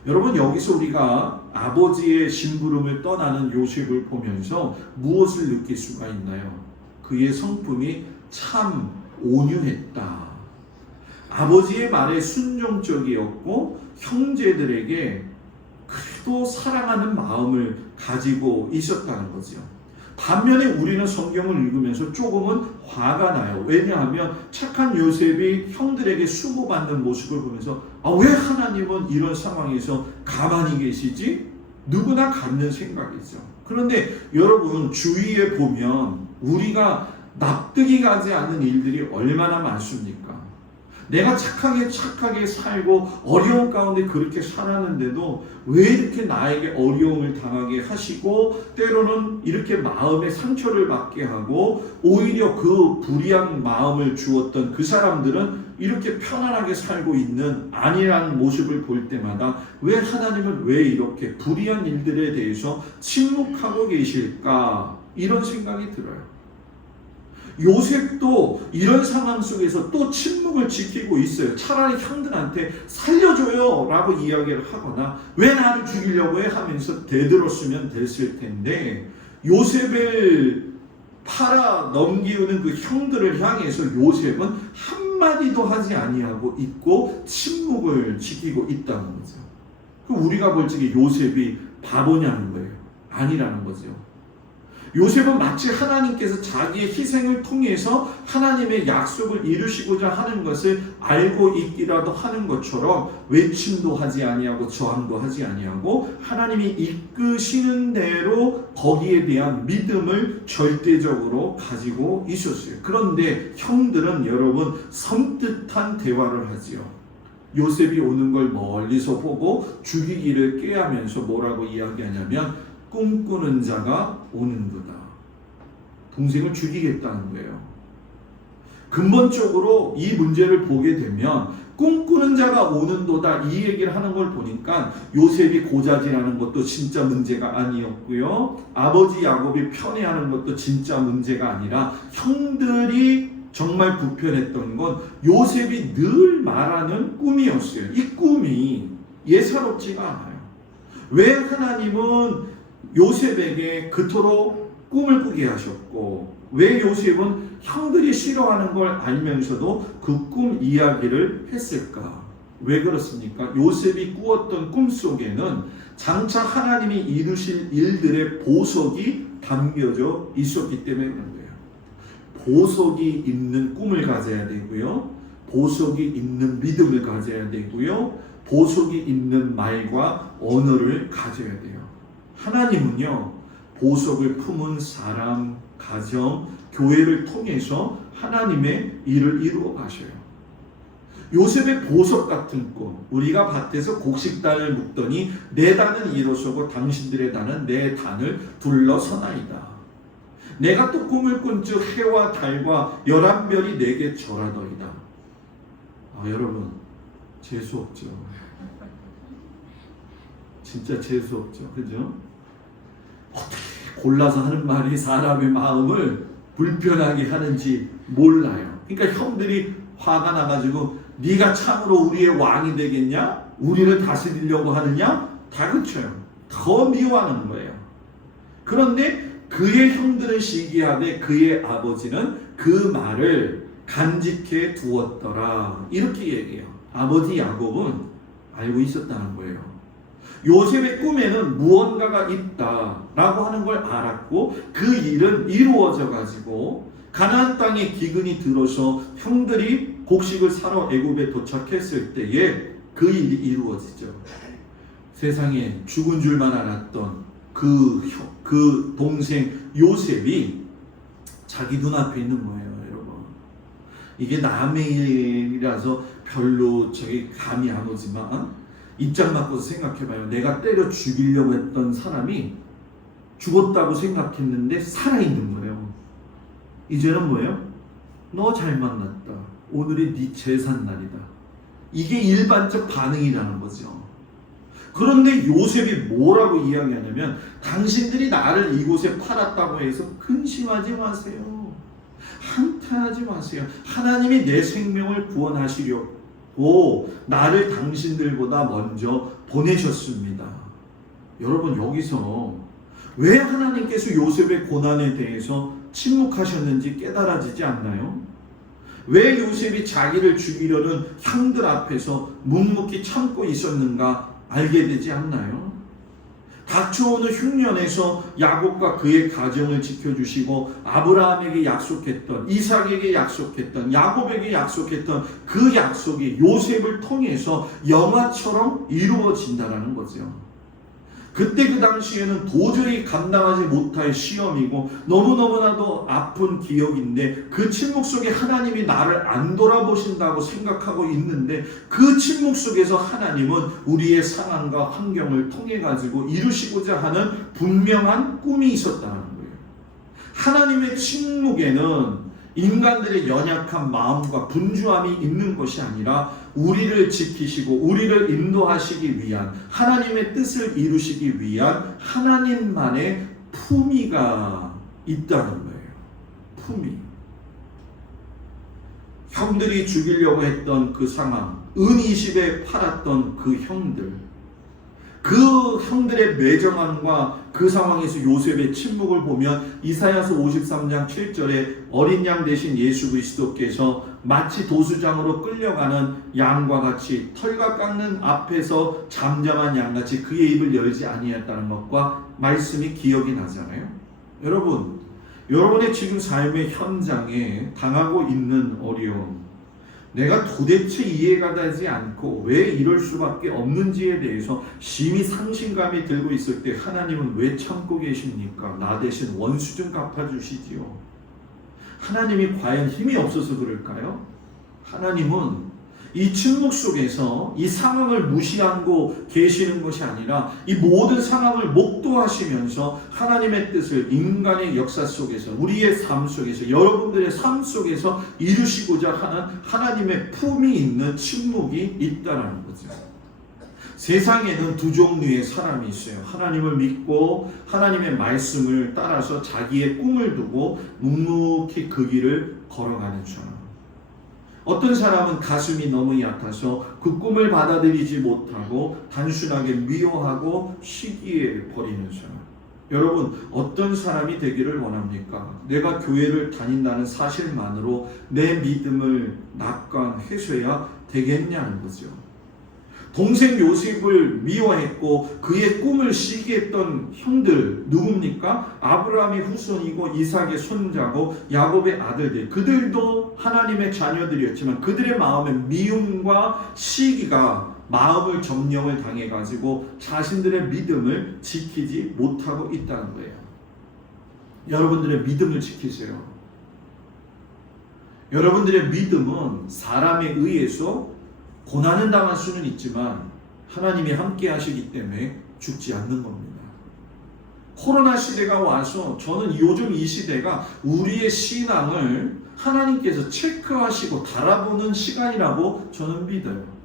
여러분, 여기서 우리가 아버지의 심부름을 떠나는 요셉을 보면서 무엇을 느낄 수가 있나요? 그의 성품이 참 온유했다. 아버지의 말에 순종적이었고 형제들에게 그래도 사랑하는 마음을 가지고 있었다는 거죠. 반면에 우리는 성경을 읽으면서 조금은 화가 나요. 왜냐하면 착한 요셉이 형들에게 수고받는 모습을 보면서 왜 하나님은 이런 상황에서 가만히 계시지? 누구나 갖는 생각이죠. 그런데 여러분, 주위에 보면 우리가 납득이 가지 않는 일들이 얼마나 많습니까? 내가 착하게 살고 어려운 가운데 그렇게 살았는데도 왜 이렇게 나에게 어려움을 당하게 하시고 때로는 이렇게 마음에 상처를 받게 하고 오히려 그 불의한 마음을 주었던 그 사람들은 이렇게 편안하게 살고 있는 아니라는 모습을 볼 때마다 왜 하나님은 왜 이렇게 불의한 일들에 대해서 침묵하고 계실까? 이런 생각이 들어요. 요셉도 이런 상황 속에서 또 침묵을 지키고 있어요. 차라리 형들한테 살려줘요 라고 이야기를 하거나 왜 나를 죽이려고 해 하면서 대들었으면 됐을 텐데, 요셉을 팔아 넘기는 그 형들을 향해서 요셉은 한마디도 하지 아니하고 있고 침묵을 지키고 있다는 거죠. 우리가 볼 적에 요셉이 바보냐는 거예요. 아니라는 거죠. 요셉은 마치 하나님께서 자기의 희생을 통해서 하나님의 약속을 이루시고자 하는 것을 알고 있기라도 하는 것처럼 외침도 하지 아니하고 저항도 하지 아니하고 하나님이 이끄시는 대로 거기에 대한 믿음을 절대적으로 가지고 있었어요. 그런데 형들은 여러분 섬뜩한 대화를 하지요. 요셉이 오는 걸 멀리서 보고 죽이기를 꾀하면서 뭐라고 이야기하냐면 꿈꾸는 자가 오는도다. 동생을 죽이겠다는 거예요. 근본적으로 이 문제를 보게 되면 꿈꾸는 자가 오는도다 이 얘기를 하는 걸 보니까 요셉이 고자질하는 것도 진짜 문제가 아니었고요. 아버지 야곱이 편애하는 것도 진짜 문제가 아니라 형들이 정말 불편했던 건 요셉이 늘 말하는 꿈이었어요. 이 꿈이 예사롭지가 않아요. 왜 하나님은 요셉에게 그토록 꿈을 꾸게 하셨고 왜 요셉은 형들이 싫어하는 걸 알면서도 그 꿈 이야기를 했을까? 왜 그렇습니까? 요셉이 꾸었던 꿈 속에는 장차 하나님이 이루실 일들의 보석이 담겨져 있었기 때문에 그런 거예요. 보석이 있는 꿈을 가져야 되고요. 보석이 있는 믿음을 가져야 되고요. 보석이 있는 말과 언어를 가져야 돼요. 하나님은요, 보석을 품은 사람, 가정, 교회를 통해서 하나님의 일을 이루어 가셔요. 요셉의 보석 같은 꿈, 우리가 밭에서 곡식단을 묶더니 내 단은 일어서고 당신들의 단은 내 단을 둘러서나이다. 내가 또 꿈을 꾼즉 해와 달과 11별이 내게 절하더이다. 여러분, 재수없죠. 진짜 재수없죠. 그죠? 어떻게 골라서 하는 말이 사람의 마음을 불편하게 하는지 몰라요. 그러니까 형들이 화가 나가지고 네가 참으로 우리의 왕이 되겠냐? 우리를 다스리려고 하느냐? 다그쳐요. 더 미워하는 거예요. 그런데 그의 형들은 시기하되 그의 아버지는 그 말을 간직해 두었더라. 이렇게 얘기해요. 아버지 야곱은 알고 있었다는 거예요. 요셉의 꿈에는 무언가가 있다라고 하는 걸 알았고 그 일은 이루어져 가지고 가나안 땅에 기근이 들어서 형들이 곡식을 사러 애굽에 도착했을 때에 그 일이 이루어지죠. 세상에 죽은 줄만 알았던 그 동생 요셉이 자기 눈앞에 있는 거예요, 여러분. 이게 남의 일이라서 별로 감이 안 오지만 입장 바꿔서 생각해봐요. 내가 때려 죽이려고 했던 사람이 죽었다고 생각했는데 살아있는 거예요. 이제는 뭐예요? 너 잘 만났다. 오늘이 네 제삿날이다. 이게 일반적 반응이라는 거죠. 그런데 요셉이 뭐라고 이야기하냐면 당신들이 나를 이곳에 팔았다고 해서 근심하지 마세요. 한탄하지 마세요. 하나님이 내 생명을 구원하시려고 나를 당신들보다 먼저 보내셨습니다. 여러분, 여기서 왜 하나님께서 요셉의 고난에 대해서 침묵하셨는지 깨달아지지 않나요? 왜 요셉이 자기를 죽이려는 형들 앞에서 묵묵히 참고 있었는가 알게 되지 않나요? 닥쳐오는 흉년에서 야곱과 그의 가정을 지켜주시고 아브라함에게 약속했던, 이삭에게 약속했던, 야곱에게 약속했던 그 약속이 요셉을 통해서 영화처럼 이루어진다는 거죠. 그때 그 당시에는 도저히 감당하지 못할 시험이고 너무너무나도 아픈 기억인데 그 침묵 속에 하나님이 나를 안 돌아보신다고 생각하고 있는데 그 침묵 속에서 하나님은 우리의 상황과 환경을 통해 가지고 이루시고자 하는 분명한 꿈이 있었다는 거예요. 하나님의 침묵에는 인간들의 연약한 마음과 분주함이 있는 것이 아니라 우리를 지키시고 우리를 인도하시기 위한 하나님의 뜻을 이루시기 위한 하나님만의 품위가 있다는 거예요. 품위. 형들이 죽이려고 했던 그 상황, 은20에 팔았던 그 형들, 그 형들의 매정함과 그 상황에서 요셉의 침묵을 보면 이사야서 53장 7절에 어린 양 대신 예수 그리스도께서 마치 도수장으로 끌려가는 양과 같이 털과 깎는 앞에서 잠잠한 양같이 그의 입을 열지 아니했다는 것과 말씀이 기억이 나잖아요. 여러분, 여러분의 지금 삶의 현장에 당하고 있는 어려움, 내가 도대체 이해가 되지 않고 왜 이럴 수밖에 없는지에 대해서 심히 상심감이 들고 있을 때 하나님은 왜 참고 계십니까? 나 대신 원수 좀 갚아주시지요. 하나님이 과연 힘이 없어서 그럴까요? 하나님은 이 침묵 속에서 이 상황을 무시하고 계시는 것이 아니라 이 모든 상황을 목도하시면서 하나님의 뜻을 인간의 역사 속에서, 우리의 삶 속에서, 여러분들의 삶 속에서 이루시고자 하는 하나님의 품이 있는 침묵이 있다는 거죠. 세상에는 두 종류의 사람이 있어요. 하나님을 믿고 하나님의 말씀을 따라서 자기의 꿈을 두고 묵묵히 그 길을 걸어가는 사람. 어떤 사람은 가슴이 너무 얕아서 그 꿈을 받아들이지 못하고 단순하게 미워하고 시기에 버리는 사람. 여러분, 어떤 사람이 되기를 원합니까? 내가 교회를 다닌다는 사실만으로 내 믿음을 낙관해서야 되겠냐는 거죠. 동생 요셉을 미워했고 그의 꿈을 시기했던 형들 누굽니까? 아브라함의 후손이고 이삭의 손자고 야곱의 아들들, 그들도 하나님의 자녀들이었지만 그들의 마음에 미움과 시기가 마음을 점령을 당해가지고 자신들의 믿음을 지키지 못하고 있다는 거예요. 여러분들의 믿음을 지키세요. 여러분들의 믿음은 사람에 의해서 고난은 당할 수는 있지만 하나님이 함께 하시기 때문에 죽지 않는 겁니다. 코로나 시대가 와서 저는 요즘 이 시대가 우리의 신앙을 하나님께서 체크하시고 달아보는 시간이라고 저는 믿어요.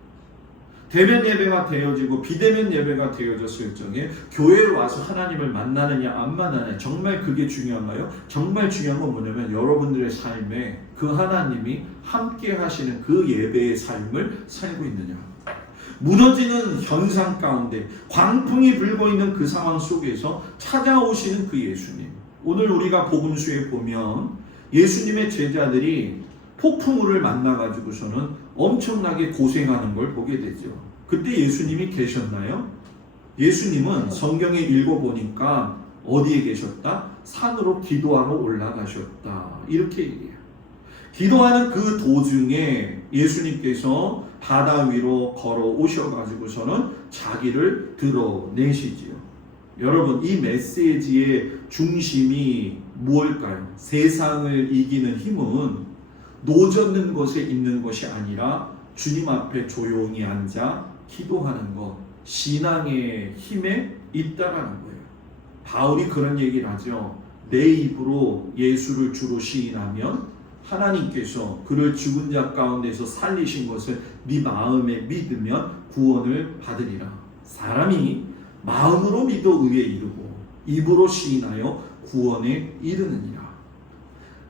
대면 예배가 되어지고 비대면 예배가 되어졌을 적에 교회에 와서 하나님을 만나느냐 안 만나느냐, 정말 그게 중요한가요? 정말 중요한 건 뭐냐면 여러분들의 삶에 그 하나님이 함께 하시는 그 예배의 삶을 살고 있느냐. 무너지는 현상 가운데 광풍이 불고 있는 그 상황 속에서 찾아오시는 그 예수님. 오늘 우리가 복음서에 보면 예수님의 제자들이 폭풍우를 만나가지고서는 엄청나게 고생하는 걸 보게 되죠. 그때 예수님이 계셨나요? 예수님은 성경에 읽어보니까 어디에 계셨다? 산으로 기도하러 올라가셨다. 이렇게 얘기해요. 기도하는 그 도중에 예수님께서 바다 위로 걸어 오셔가지고서는 자기를 드러내시지요. 여러분, 이 메시지의 중심이 무엇일까요? 세상을 이기는 힘은 노젓는 것에 있는 것이 아니라 주님 앞에 조용히 앉아 기도하는 것, 신앙의 힘에 있다라는 거예요. 바울이 그런 얘기를 하죠. 내 입으로 예수를 주로 시인하면 하나님께서 그를 죽은 자 가운데서 살리신 것을 네 마음에 믿으면 구원을 받으리라. 사람이 마음으로 믿어 의에 이르고 입으로 시인하여 구원에 이르느니라.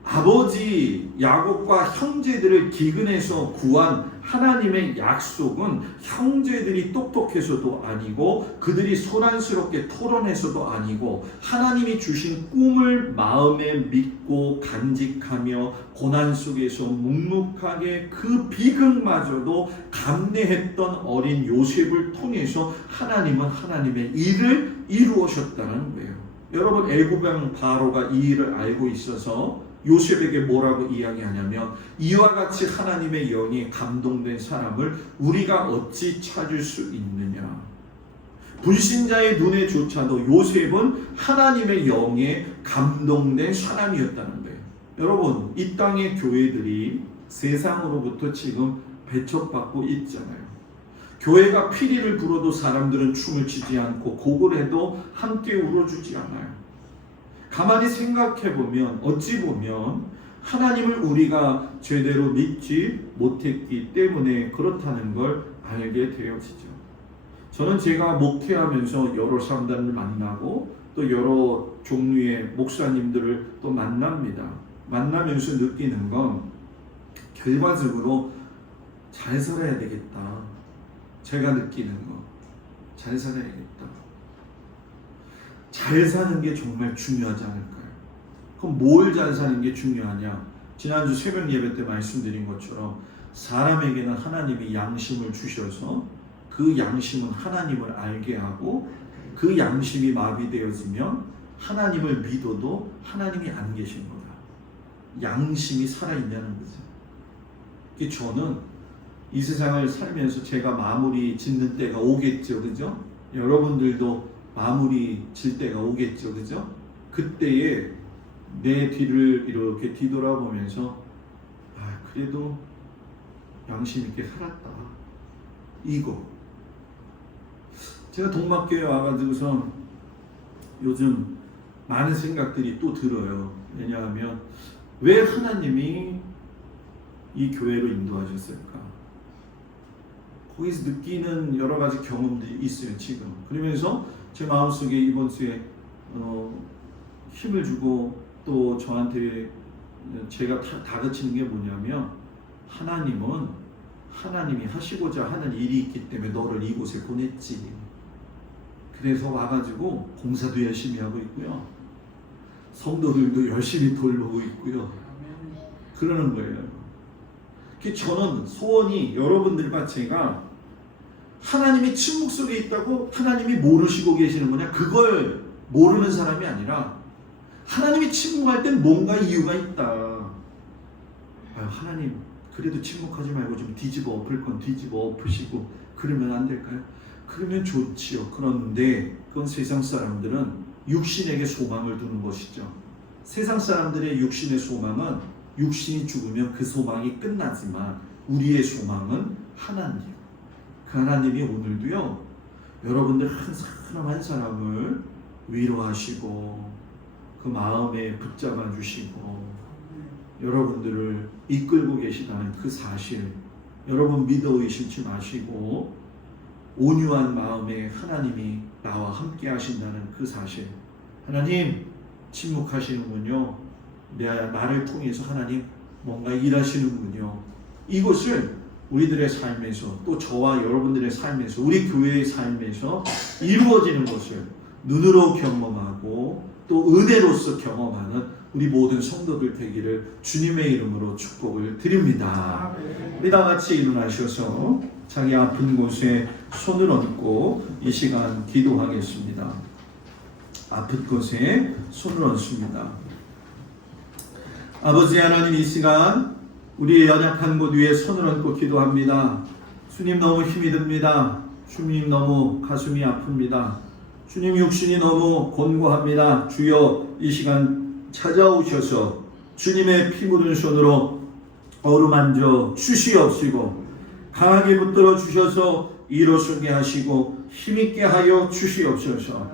아버지 야곱과 형제들을 기근해서 구한 하나님의 약속은 형제들이 똑똑해서도 아니고 그들이 소란스럽게 토론해서도 아니고 하나님이 주신 꿈을 마음에 믿고 간직하며 고난 속에서 묵묵하게 그 비극마저도 감내했던 어린 요셉을 통해서 하나님은 하나님의 일을 이루어셨다는 거예요. 여러분, 애굽왕 바로가 이 일을 알고 있어서 요셉에게 뭐라고 이야기하냐면 이와 같이 하나님의 영이 감동된 사람을 우리가 어찌 찾을 수 있느냐. 불신자의 눈에조차도 요셉은 하나님의 영에 감동된 사람이었다는 거예요. 여러분, 이 땅의 교회들이 세상으로부터 지금 배척받고 있잖아요. 교회가 피리를 불어도 사람들은 춤을 추지 않고 곡을 해도 함께 울어주지 않아요. 가만히 생각해보면 어찌 보면 하나님을 우리가 제대로 믿지 못했기 때문에 그렇다는 걸 알게 되어지죠. 저는 제가 목회하면서 여러 사람들을 만나고 또 여러 종류의 목사님들을 또 만납니다. 만나면서 느끼는 건 결과적으로 잘 살아야 되겠다. 제가 느끼는 거 잘 살아야겠다. 잘 사는 게 정말 중요하지 않을까요? 그럼 뭘 잘 사는 게 중요하냐? 지난주 새벽 예배 때 말씀드린 것처럼 사람에게는 하나님이 양심을 주셔서 그 양심은 하나님을 알게 하고 그 양심이 마비되어지면 하나님을 믿어도 하나님이 안 계신 거다. 양심이 살아있냐는 거죠. 저는 이 세상을 살면서 제가 마무리 짓는 때가 오겠죠. 그죠? 여러분들도 마무리 질 때가 오겠죠. 그죠? 그때에 내 뒤를 이렇게 뒤돌아보면서 그래도 양심 있게 살았다. 이거. 제가 동막교회 와가지고서 요즘 많은 생각들이 또 들어요. 왜냐하면 왜 하나님이 이 교회로 인도하셨을까? 거기서 느끼는 여러 가지 경험들이 있어요. 지금. 그러면서 제 마음속에 이번 주에 힘을 주고 또 저한테 제가 다그치는 게 뭐냐면 하나님은 하나님이 하시고자 하는 일이 있기 때문에 너를 이곳에 보냈지. 그래서 와가지고 봉사도 열심히 하고 있고요. 성도들도 열심히 돌보고 있고요. 그러는 거예요. 저는 소원이 여러분들과 제가 하나님이 침묵 속에 있다고 하나님이 모르시고 계시는 거냐, 그걸 모르는 사람이 아니라 하나님이 침묵할 땐 뭔가 이유가 있다. 아유, 하나님 그래도 침묵하지 말고 좀 뒤집어 엎을 건 뒤집어 엎으시고 그러면 안 될까요? 그러면 좋지요. 그런데 그건 세상 사람들은 육신에게 소망을 두는 것이죠. 세상 사람들의 육신의 소망은 육신이 죽으면 그 소망이 끝나지만 우리의 소망은 하나님. 그 하나님이 오늘도요, 여러분들 한 사람 한 사람을 위로하시고 그 마음에 붙잡아 주시고 여러분들을 이끌고 계시다는 그 사실, 여러분 믿어 의심치 마시고 온유한 마음에 하나님이 나와 함께 하신다는 그 사실, 하나님 침묵하시는군요, 나를 통해서 하나님 뭔가 일하시는군요, 이것을 우리들의 삶에서, 또 저와 여러분들의 삶에서, 우리 교회의 삶에서 이루어지는 것을 눈으로 경험하고 또 은혜로서 경험하는 우리 모든 성도들 되기를 주님의 이름으로 축복을 드립니다. 우리 다 같이 일어나셔서 자기 아픈 곳에 손을 얹고 이 시간 기도하겠습니다. 아픈 곳에 손을 얹습니다. 아버지 하나님, 이 시간 우리의 연약한 곳 위에 손을 얹고 기도합니다. 주님, 너무 힘이 듭니다. 주님, 너무 가슴이 아픕니다. 주님, 육신이 너무 곤고합니다. 주여, 이 시간 찾아오셔서 주님의 피 묻은 손으로 어루만져 주시옵시고 강하게 붙들어 주셔서 일어서게 하시고 힘있게 하여 주시옵소서.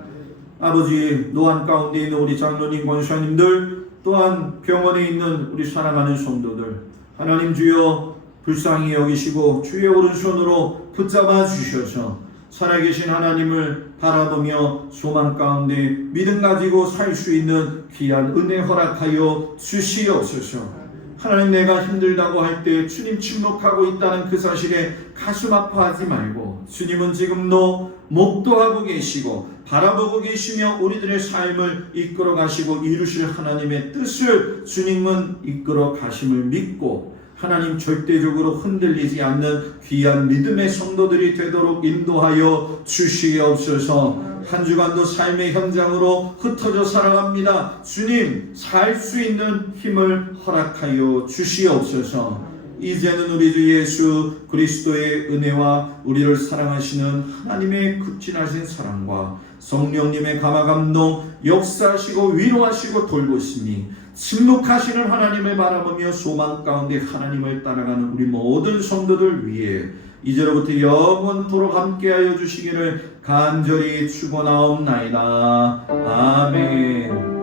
아버지, 노안 가운데 있는 우리 장로님, 권사님들, 또한 병원에 있는 우리 사랑하는 성도들, 하나님 주여 불쌍히 여기시고 주의 오른손으로 붙잡아 주셔서 살아계신 하나님을 바라보며 소망 가운데 믿음 가지고 살 수 있는 귀한 은혜 허락하여 주시옵소서. 하나님, 내가 힘들다고 할 때 주님 침묵하고 있다는 그 사실에 가슴 아파하지 말고 주님은 지금도 목도하고 계시고 바라보고 계시며 우리들의 삶을 이끌어 가시고 이루실 하나님의 뜻을 주님은 이끌어 가심을 믿고 하나님 절대적으로 흔들리지 않는 귀한 믿음의 성도들이 되도록 인도하여 주시옵소서. 한 주간도 삶의 현장으로 흩어져 살아갑니다. 주님, 살 수 있는 힘을 허락하여 주시옵소서. 이제는 우리 주 예수 그리스도의 은혜와 우리를 사랑하시는 하나님의 극진하신 사랑과 성령님의 감화감동 역사하시고 위로하시고 돌보심이 침묵하시는 하나님을 바라보며 소망 가운데 하나님을 따라가는 우리 모든 성도들 위해 이제로부터 영원토록 함께하여 주시기를 간절히 축원하옵나이다. 아멘.